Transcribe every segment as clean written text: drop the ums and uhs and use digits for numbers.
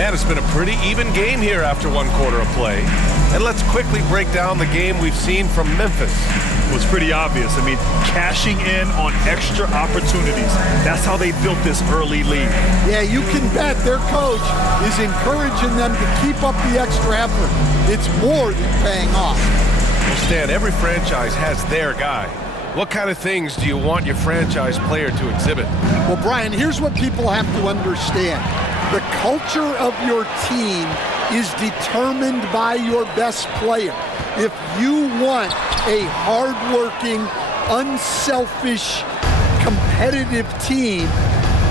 And it's been a pretty even game here after one quarter of play. And let's quickly break down the game we've seen from Memphis. It was pretty obvious. I mean, cashing in on extra opportunities. That's how they built this early lead. Yeah, you can bet their coach is encouraging them to keep up the extra effort. It's more than paying off. Well, Stan, every franchise has their guy. What kind of things do you want your franchise player to exhibit? Well, Brian, here's what people have to understand. The culture of your team is determined by your best player. If you want a hardworking, unselfish, competitive team,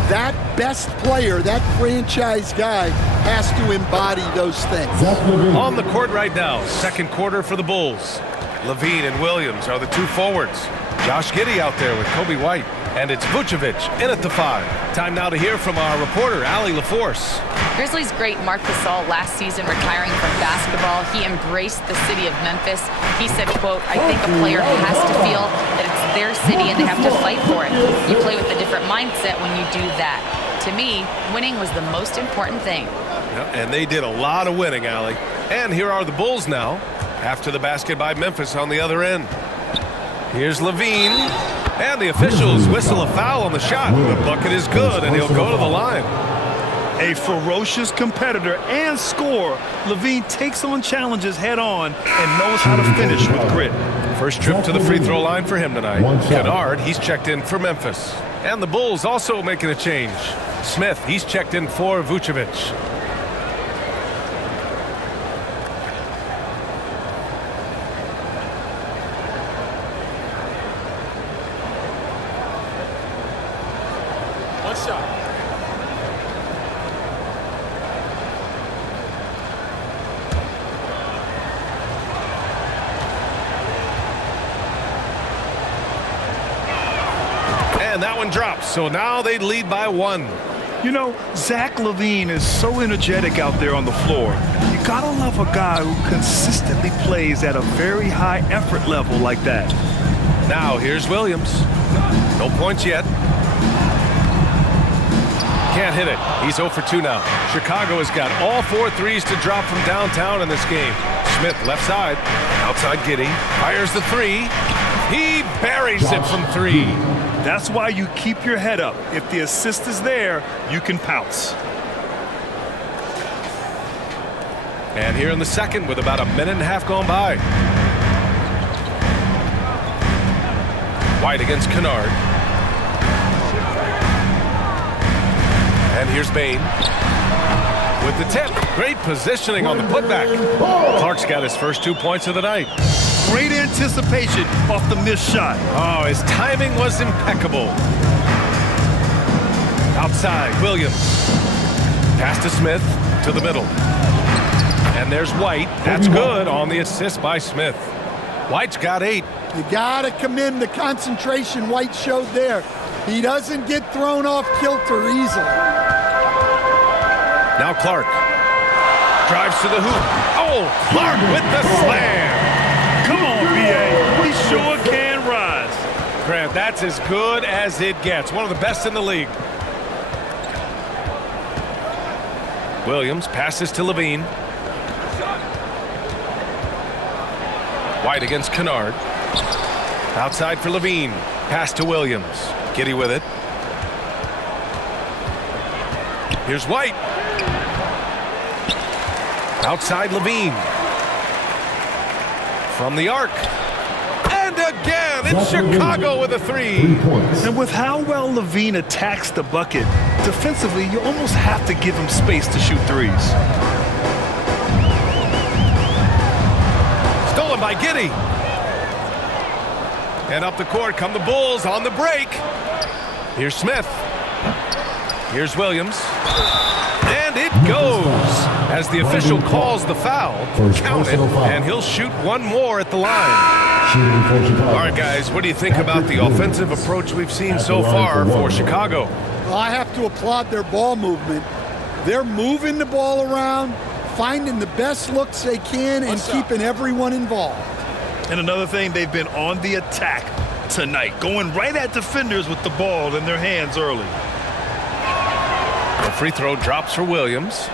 that best player, that franchise guy, has to embody those things. On the court right now, second quarter for the Bulls. Levine and Williams are the two forwards. Josh Giddey out there with Kobe White. And it's Vucevic in at the 5. Time now to hear from our reporter, Allie LaForce. Grizzlies great Marc Gasol last season retiring from basketball. He embraced the city of Memphis. He said, quote, "I think a player has to feel that it's their city and they have to fight for it. You play with a different mindset when you do that. To me, winning was the most important thing." Yeah, and they did a lot of winning, Allie. And here are the Bulls now, after the basket by Memphis on the other end. Here's Levine. And the officials whistle a foul on the shot. The bucket is good, and he'll go to the line. A ferocious competitor and scorer, Levine takes on challenges head-on and knows how to finish with grit. First trip to the free throw line for him tonight. Kennard, he's checked in for Memphis. And the Bulls also making a change. Smith, he's checked in for Vucevic. And that one drops, so now they lead by 1. You know, Zach LaVine is so energetic out there on the floor. You gotta love a guy who consistently plays at a very high effort level like that. Now here's Williams. No points yet. Can't hit it. He's 0 for 2 now. Chicago has got all 4 threes to drop from downtown in this game. Smith left side. Outside Giddey. Fires the 3. He buries it from 3. That's why you keep your head up. If the assist is there, you can pounce. And here in the second with about a minute and a half gone by. White against Kennard. And here's Bain with the tip. Great positioning on the putback. Clark's got his first 2 points of the night. Great anticipation off the missed shot. Oh, his timing was impeccable. Outside, Williams. Pass to Smith, to the middle. And there's White. That's good on the assist by Smith. White's got 8. You got to commend the concentration White showed there. He doesn't get thrown off kilter easily. Now Clark. Drives to the hoop. Oh, Clark with the slam. Come on, B.A. He sure can rise. Grant, that's as good as it gets. One of the best in the league. Williams passes to Levine. White against Kennard. Outside for Levine. Pass to Williams. Giddey with it. Here's White. Outside Levine. From the arc. And again, it's Chicago with a 3. And with how well Levine attacks the bucket, defensively, you almost have to give him space to shoot threes. Stolen by Giddey. And up the court come the Bulls on the break. Here's Smith. Here's Williams. And it goes as the official calls the foul. Count it, and he'll shoot one more at the line. All right, guys, what do you think about the offensive approach we've seen so far for Chicago? Well, I have to applaud their ball movement. They're moving the ball around, finding the best looks they can, and keeping everyone involved. And another thing, they've been on the attack tonight, going right at defenders with the ball in their hands early. The free throw drops for Williams.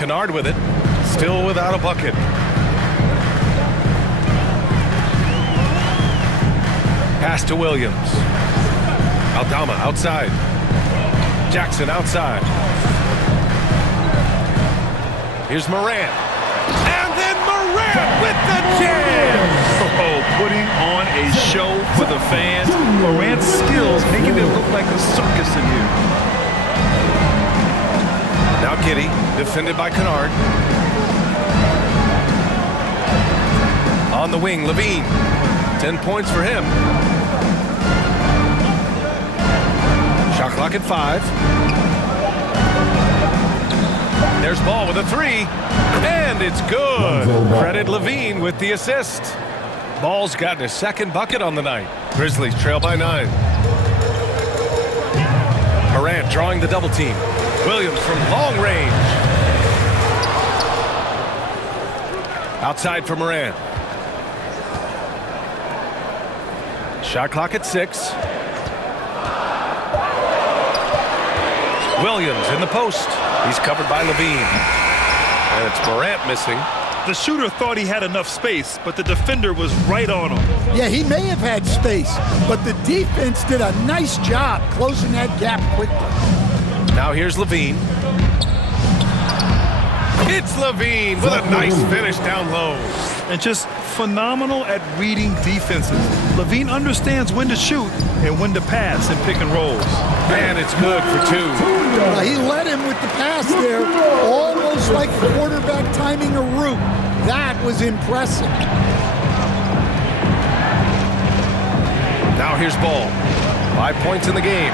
Kennard with it. Still without a bucket. Pass to Williams. Aldama outside. Jackson outside. Here's Morant. And then Morant with the jam! Oh, putting on a show for the fans. Morant's skills making it look like a circus in here. Now Giddey, defended by Kennard. On the wing, Levine. 10 points for him. Shot clock at 5. There's Ball with a 3. And it's good. Credit Levine with the assist. Ball's gotten his second bucket on the night. Grizzlies trail by 9. Morant drawing the double team. Williams from long range. Outside for Morant. Shot clock at 6. Williams in the post. He's covered by Levine. And it's Morant missing. The shooter thought he had enough space, but the defender was right on him. Yeah, he may have had space, but the defense did a nice job closing that gap quickly. Now here's Levine. It's Levine with a nice finish down low. And just phenomenal at reading defenses. Levine understands when to shoot and when to pass and pick and rolls. And it's good for 2. He led him with the pass there, almost like the quarterback timing a route. That was impressive. Now here's Ball. 5 points in the game.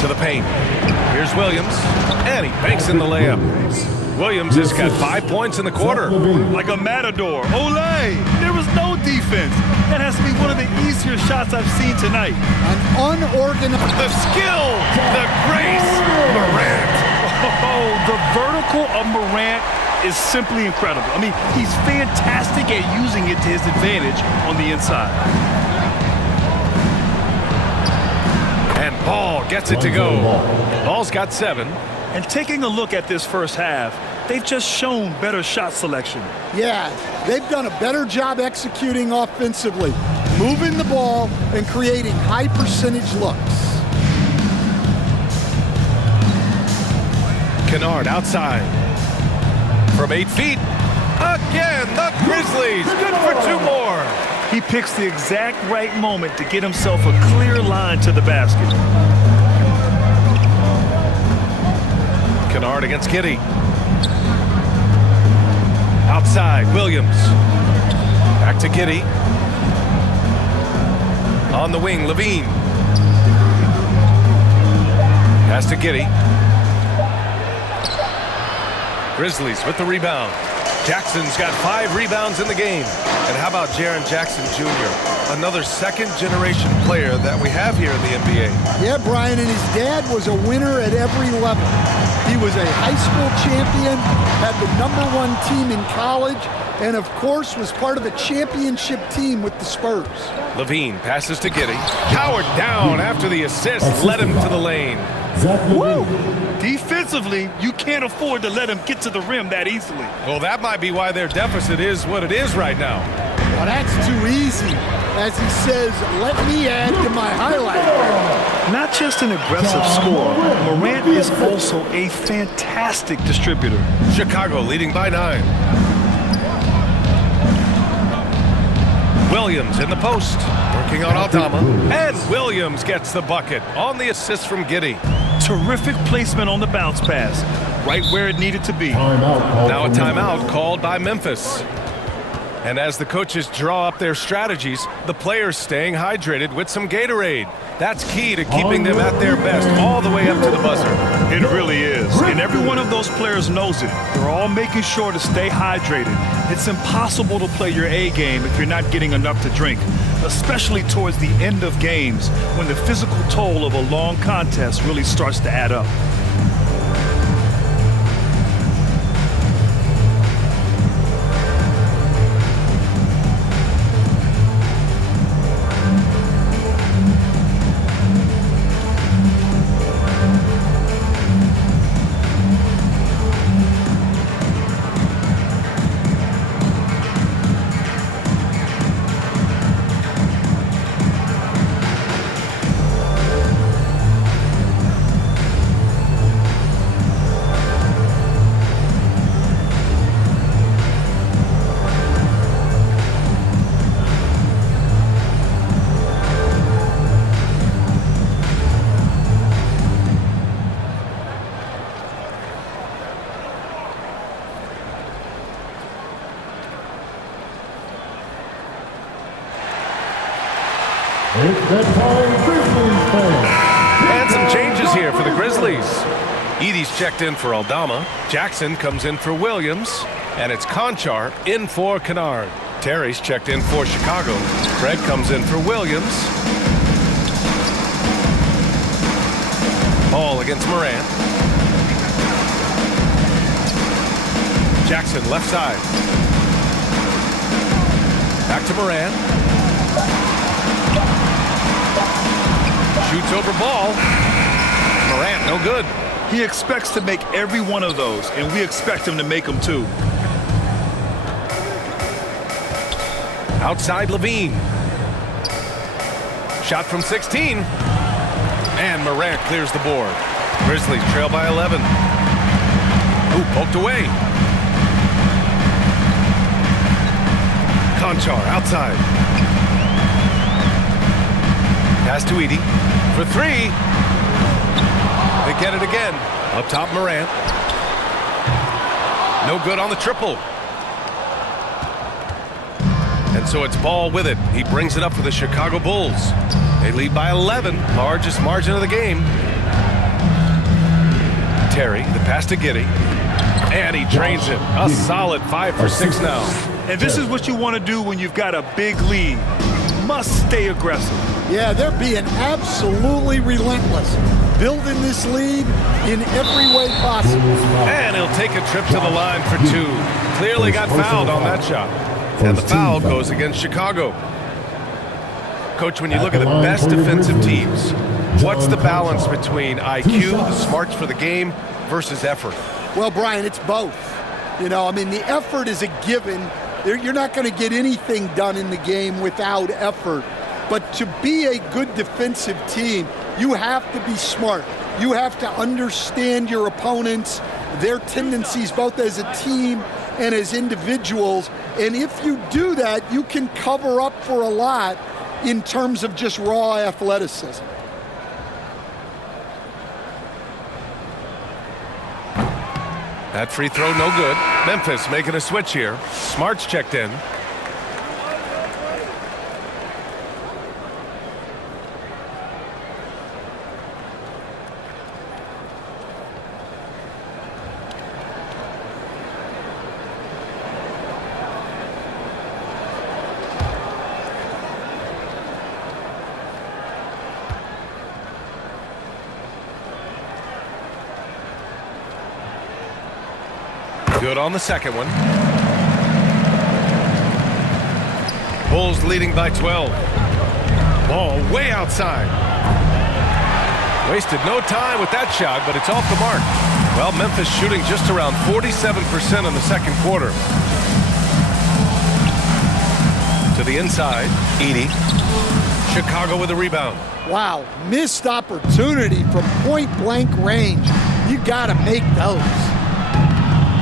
To the paint. Here's Williams. And he banks in the layup. Williams has got 5 points in the quarter. Like a matador. Olay! There was no defense. That has to be one of the easier shots I've seen tonight. An unorganized... The skill, the grace, Morant. Oh, the vertical of Morant is simply incredible. I mean, he's fantastic at using it to his advantage on the inside. And Ball gets it to go. Ball's got 7. And taking a look at this first half, they've just shown better shot selection. Yeah, they've done a better job executing offensively, moving the ball and creating high percentage looks. Kennard outside. From 8 feet. Again, the Grizzlies. Good for 2 more. He picks the exact right moment to get himself a clear line to the basket. Kennard against Giddey. Outside, Williams. Back to Giddey. On the wing, Levine. Pass to Giddey. Grizzlies with the rebound. Jackson's got 5 rebounds in the game. And how about Jaren Jackson Jr., another second-generation player that we have here in the NBA? Yeah, Brian, and his dad was a winner at every level. He was a high school champion, had the #1 team in college, and of course was part of a championship team with the Spurs. Levine passes to Giddey. Howard down after the assist, led him to the lane. Woo! Defensively, you can't afford to let him get to the rim that easily. Well, that might be why their deficit is what it is right now. Well, that's too easy. As he says, let me add to my highlight. Not just an aggressive scorer, Morant is also a fantastic distributor. Chicago leading by 9. Williams in the post, working on Aldama. And Williams gets the bucket on the assist from Giddey. Terrific placement on the bounce pass, right where it needed to be. Now a timeout called by Memphis. And as the coaches draw up their strategies, the players staying hydrated with some Gatorade. That's key to keeping them at their best all the way up to the buzzer. It really is. And every one of those players knows it. They're all making sure to stay hydrated. It's impossible to play your A game if you're not getting enough to drink, especially towards the end of games when the physical toll of a long contest really starts to add up. Grizzlies. Edey's checked in for Aldama. Jackson comes in for Williams. And it's Conchar in for Kennard. Terry's checked in for Chicago. Craig comes in for Williams. Ball against Morant. Jackson left side. Back to Morant. Shoots over ball. Morant, no good. He expects to make every one of those, and we expect him to make them too. Outside Levine. Shot from 16. And Morant clears the board. Grizzlies trail by 11. Ooh, poked away. Conchar outside. Pass to Edey for three. They get it again. Up top Morant. No good on the triple. And so it's Ball with it. He brings it up for the Chicago Bulls. They lead by 11, largest margin of the game. Terry, the pass to Giddey. And he drains it. A solid 5 for 6 now. And this is what you want to do when you've got a big lead. Must stay aggressive. Yeah, they're being absolutely relentless. Building this lead in every way possible. And he'll take a trip to the line for 2. Clearly got fouled on that shot. And the foul goes against Chicago. Coach, when you look at the best defensive teams, what's the balance between IQ, the smarts for the game, versus effort? Well, Brian, it's both. You know, I mean, the effort is a given. You're not going to get anything done in the game without effort. But to be a good defensive team, you have to be smart. You have to understand your opponents, their tendencies, both as a team and as individuals. And if you do that, you can cover up for a lot in terms of just raw athleticism. That free throw, no good. Memphis making a switch here. Smart's checked in. Good on the second one. Bulls leading by 12. Ball way outside. Wasted no time with that shot, but it's off the mark. Well, Memphis shooting just around 47% in the second quarter. To the inside, Edey. Chicago with a rebound. Wow, missed opportunity from point-blank range. You got to make those.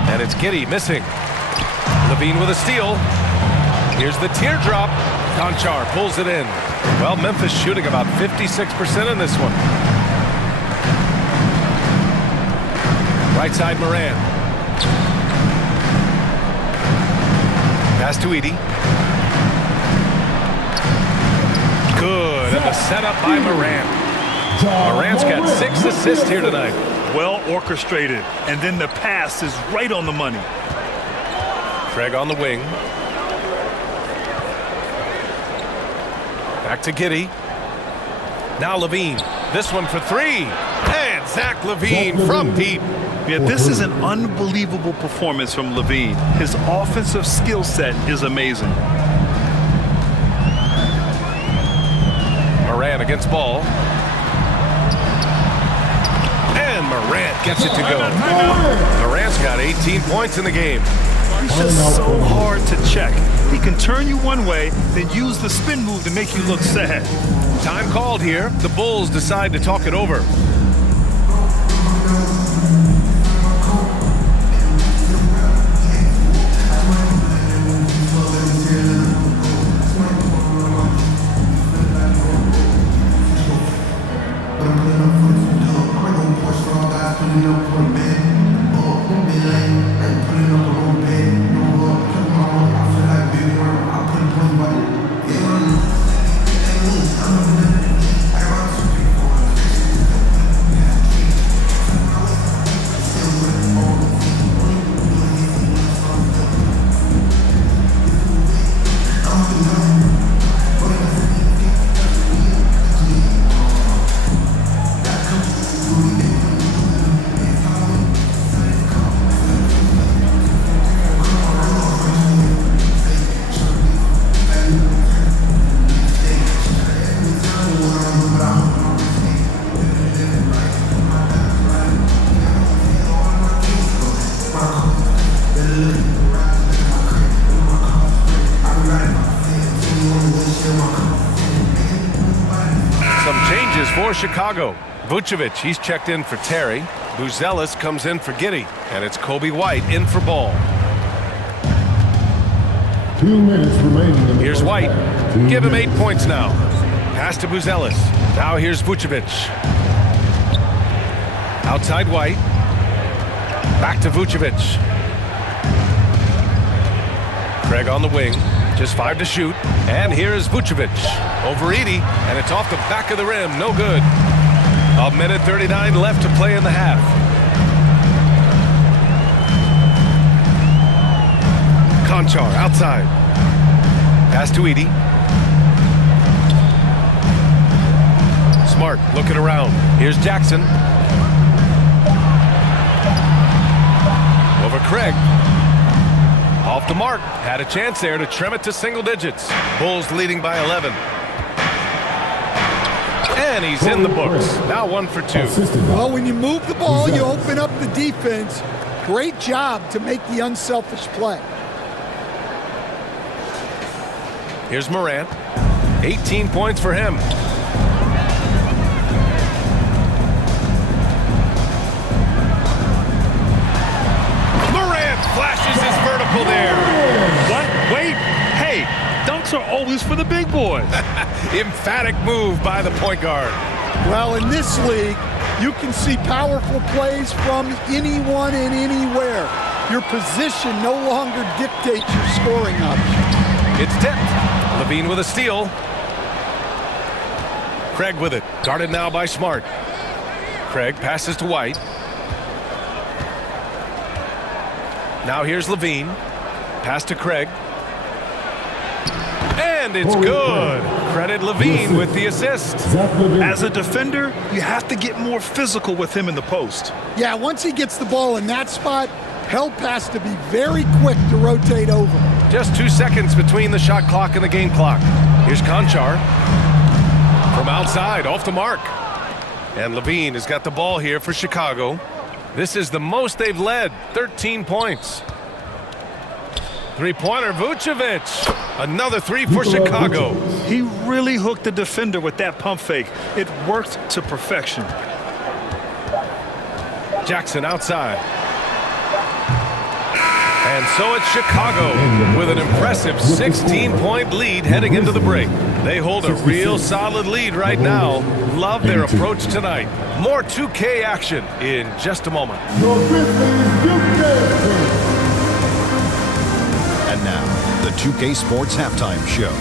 And it's Giddey missing. Levine with a steal. Here's the teardrop. Conchar pulls it in. Well, Memphis shooting about 56% in this one. Right side Morant. Pass to Edey. Good, and the setup by Morant. Morant's got 6 assists here tonight. Well orchestrated, and then the pass is right on the money. Craig on the wing. Back to Giddey. Now Levine. This one for 3. And Zach Levine from deep. Yeah, this is an unbelievable performance from Levine. His offensive skill set is amazing. Morant against Ball. And Morant gets it to go. Morant's got 18 points in the game. He's just so hard to check. He can turn you one way, then use the spin move to make you look sad. Time called here. The Bulls decide to talk it over. is for Chicago. Vucevic, he's checked in for Terry. Buzelis comes in for Giddey. And it's Kobe White in for Ball. 2 minutes remaining. Here's White. Give him 8 points now. Pass to Buzelis. Now here's Vucevic. Outside White. Back to Vucevic. Craig on the wing. Just 5 to shoot. And here's Vucevic. Over Edey. And it's off the back of the rim. No good. 1:39 left to play in the half. Conchar outside. Pass to Edey. Smart looking around. Here's Jackson. Over Craig. Off the mark. Had a chance there to trim it to single digits. Bulls leading by 11. And he's in the books. Now 1 for 2. Well, when you move the ball, you open up the defense. Great job to make the unselfish play. Here's Morant. 18 points for him. Morant flashes his vertical there. What? Wait. Hey, dunks are always for the big boys. Emphatic move by the point guard. Well, in this league, you can see powerful plays from anyone and anywhere. Your position no longer dictates your scoring option. It's tipped. Levine with a steal. Craig with it. Guarded now by Smart. Craig passes to White. Now here's Levine. Pass to Craig. And it's good. Credit Levine with the assist. As a defender, you have to get more physical with him in the post. Yeah, once he gets the ball in that spot, help has to be very quick to rotate over. Just 2 seconds between the shot clock and the game clock. Here's Conchar. From outside, off the mark. And Levine has got the ball here for Chicago. This is the most they've led, 13 points. Three-pointer, Vucevic. Another 3 for Chicago. He really hooked the defender with that pump fake. It worked to perfection. Jackson outside. And so it's Chicago with an impressive 16-point lead heading into the break. They hold a real solid lead right now. Love their approach tonight. More 2K action in just a moment. And now, the 2K Sports Halftime Show.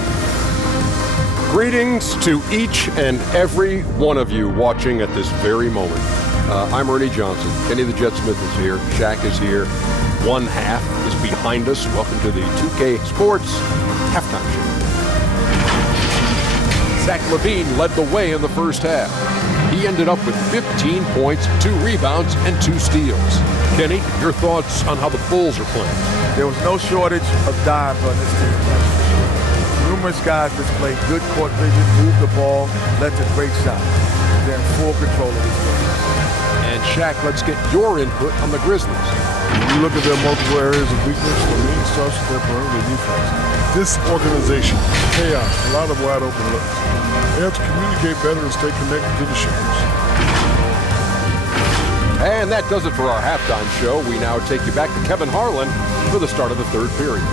Greetings to each and every one of you watching at this very moment. I'm Ernie Johnson. Kenny the Jet Smith is here. Shaq is here. One half is behind us. Welcome to the 2K Sports Halftime Show. Zach LaVine led the way in the first half. He ended up with 15 points, 2 rebounds, and 2 steals. Kenny, your thoughts on how the Bulls are playing? There was no shortage of dimes on this team. Numerous guys displayed good court vision, moved the ball, led to great shots. They're in full control of this game. And Shaq, let's get your input on the Grizzlies. When you look at their multiple areas of weakness, for me, it starts with their perimeter defense. Disorganization, chaos, a lot of wide open looks. They have to communicate better and stay connected to the shooters. And that does it for our halftime show. We now take you back to Kevin Harlan for the start of the third period.